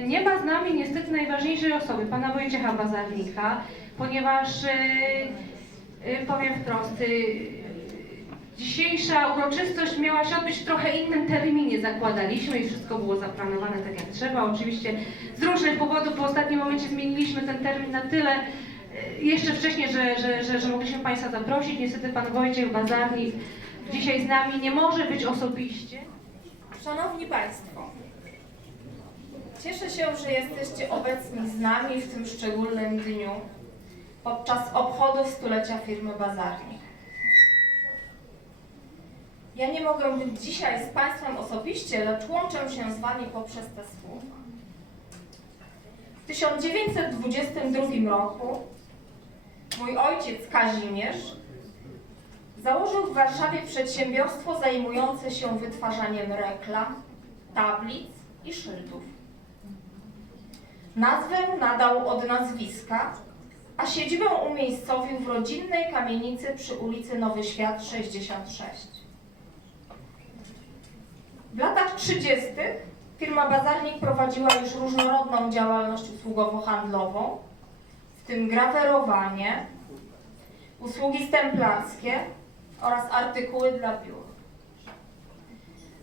nie ma z nami niestety najważniejszej osoby, pana Wojciecha Bazarnika, ponieważ, y, y, powiem wprost, y, dzisiejsza uroczystość miała się odbyć w trochę innym terminie, zakładaliśmy i wszystko było zaplanowane tak jak trzeba. Oczywiście z różnych powodów w ostatnim momencie zmieniliśmy ten termin na tyle, jeszcze wcześniej, że, że, że, że mogliśmy Państwa zaprosić. Niestety pan Wojciech Bazarnik dzisiaj z nami nie może być osobiście. Szanowni Państwo, cieszę się, że jesteście obecni z nami w tym szczególnym dniu podczas obchodów stulecia firmy Bazarnik. Ja nie mogę być dzisiaj z Państwem osobiście, lecz łączę się z Wami poprzez te słowa. W 1922 roku mój ojciec Kazimierz Założył w Warszawie przedsiębiorstwo zajmujące się wytwarzaniem reklam, tablic i szyldów. Nazwę nadał od nazwiska, a siedzibę umiejscowił w rodzinnej kamienicy przy ulicy Nowy Świat 66. W latach 30. firma Bazarnik prowadziła już różnorodną działalność usługowo-handlową, w tym grawerowanie, usługi stemplarskie oraz artykuły dla biur.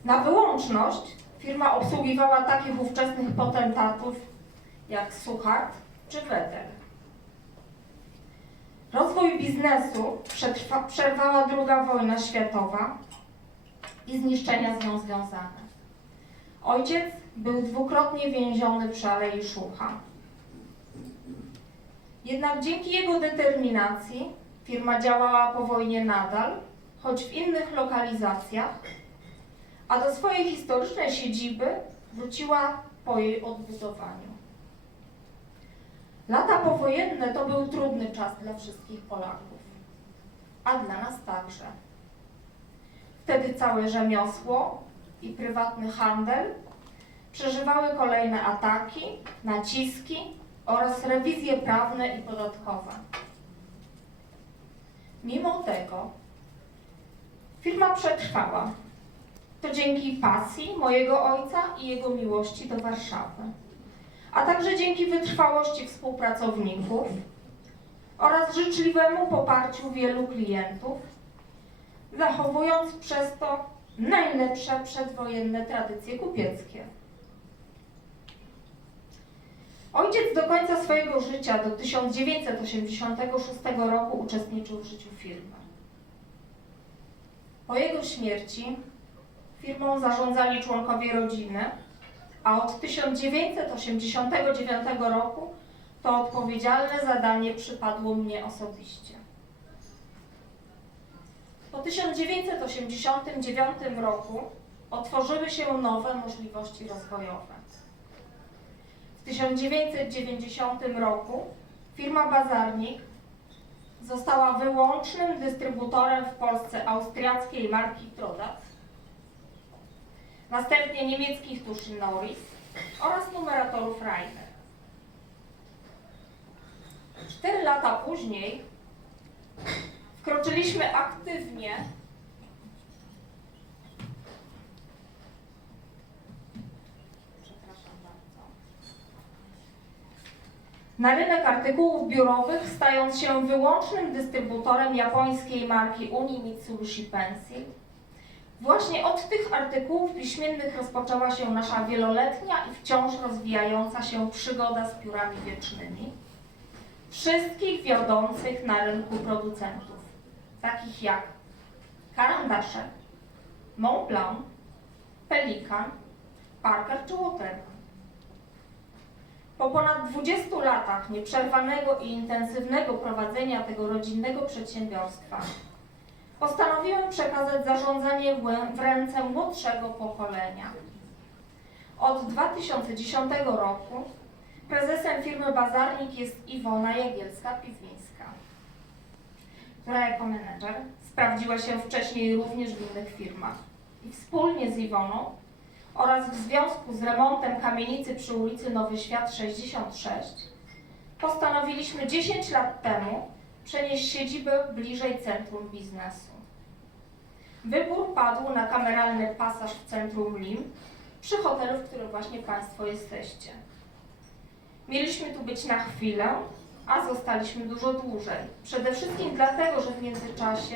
Na wyłączność firma obsługiwała takich ówczesnych potentatów jak Suchard czy Wedel. Rozwój biznesu przetrwa, przerwała II wojna światowa i zniszczenia z nią związane. Ojciec był dwukrotnie więziony przy Alei Szucha. Jednak dzięki jego determinacji firma działała po wojnie nadal, choć w innych lokalizacjach, a do swojej historycznej siedziby wróciła po jej odbudowaniu. Lata powojenne to był trudny czas dla wszystkich Polaków, a dla nas także. Wtedy całe rzemiosło i prywatny handel przeżywały kolejne ataki, naciski oraz rewizje prawne i podatkowe. Mimo tego firma przetrwała. To dzięki pasji mojego ojca i jego miłości do Warszawy, a także dzięki wytrwałości współpracowników oraz życzliwemu poparciu wielu klientów, zachowując przez to najlepsze przedwojenne tradycje kupieckie. Ojciec do końca swojego życia, do 1986 roku, uczestniczył w życiu firmy. Po jego śmierci firmą zarządzali członkowie rodziny, a od 1989 roku to odpowiedzialne zadanie przypadło mnie osobiście. Po 1989 roku otworzyły się nowe możliwości rozwojowe. W 1990 roku firma Bazarnik została wyłącznym dystrybutorem w Polsce austriackiej marki Trodat, następnie niemieckich tuszy Norris oraz numeratorów Reiner. Cztery lata później wkroczyliśmy aktywnie. Na rynek artykułów biurowych, stając się wyłącznym dystrybutorem japońskiej marki Uni Mitsubishi Pencil, właśnie od tych artykułów piśmiennych rozpoczęła się nasza wieloletnia i wciąż rozwijająca się przygoda z piórami wiecznymi wszystkich wiodących na rynku producentów, takich jak Karandasze, Montblanc, Pelikan, Parker czy Waterman. Po ponad 20 latach nieprzerwanego i intensywnego prowadzenia tego rodzinnego przedsiębiorstwa postanowiłem przekazać zarządzanie w ręce młodszego pokolenia. Od 2010 roku prezesem firmy Bazarnik jest Iwona Jagielska-Piwnińska, która jako menedżer sprawdziła się wcześniej również w innych firmach. I wspólnie z Iwoną oraz w związku z remontem kamienicy przy ulicy Nowy Świat 66 postanowiliśmy 10 lat temu przenieść siedzibę bliżej centrum biznesu. Wybór padł na kameralny pasaż w centrum Lim, przy hotelu, w którym właśnie Państwo jesteście. Mieliśmy tu być na chwilę, a zostaliśmy dużo dłużej. Przede wszystkim dlatego, że w międzyczasie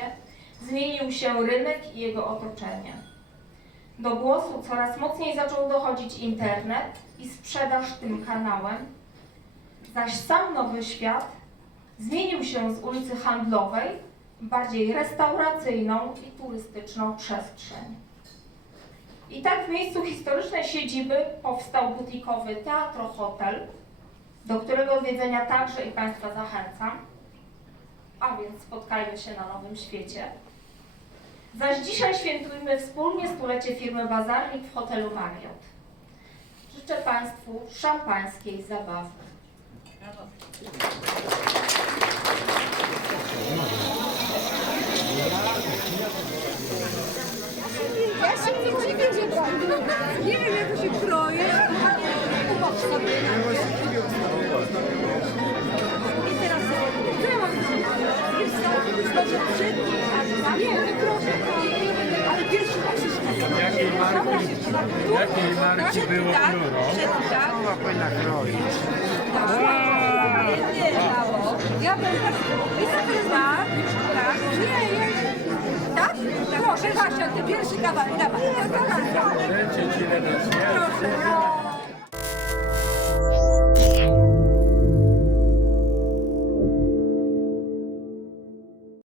zmienił się rynek i jego otoczenie. Do głosu coraz mocniej zaczął dochodzić internet i sprzedaż tym kanałem, zaś sam Nowy Świat zmienił się z ulicy Handlowej w bardziej restauracyjną i turystyczną przestrzeń. I tak w miejscu historycznej siedziby powstał butikowy Teatro Hotel, do którego odwiedzenia także i Państwa zachęcam, a więc spotkajmy się na Nowym Świecie. Zaś dzisiaj świętujmy wspólnie stulecie firmy Bazarnik w hotelu Marriott. Życzę Państwu szampańskiej zabawy. Ja się nie dziwię, że pan Nie wiem, jak to się kroje. Popatrz sobie na mnie. I teraz co ja mam zrobić? Wiesz co? Będzie przed a Nie, proszę, ale pierwszy raz się śmieję. Jakiej marki, jakiej marki było pióro? tak. Chyba powinna kroić. Ja bym tak... Tak. Nie, nie. Tak? Proszę, Kasia, ty pierwszy kawałek, dawaj. Proszę.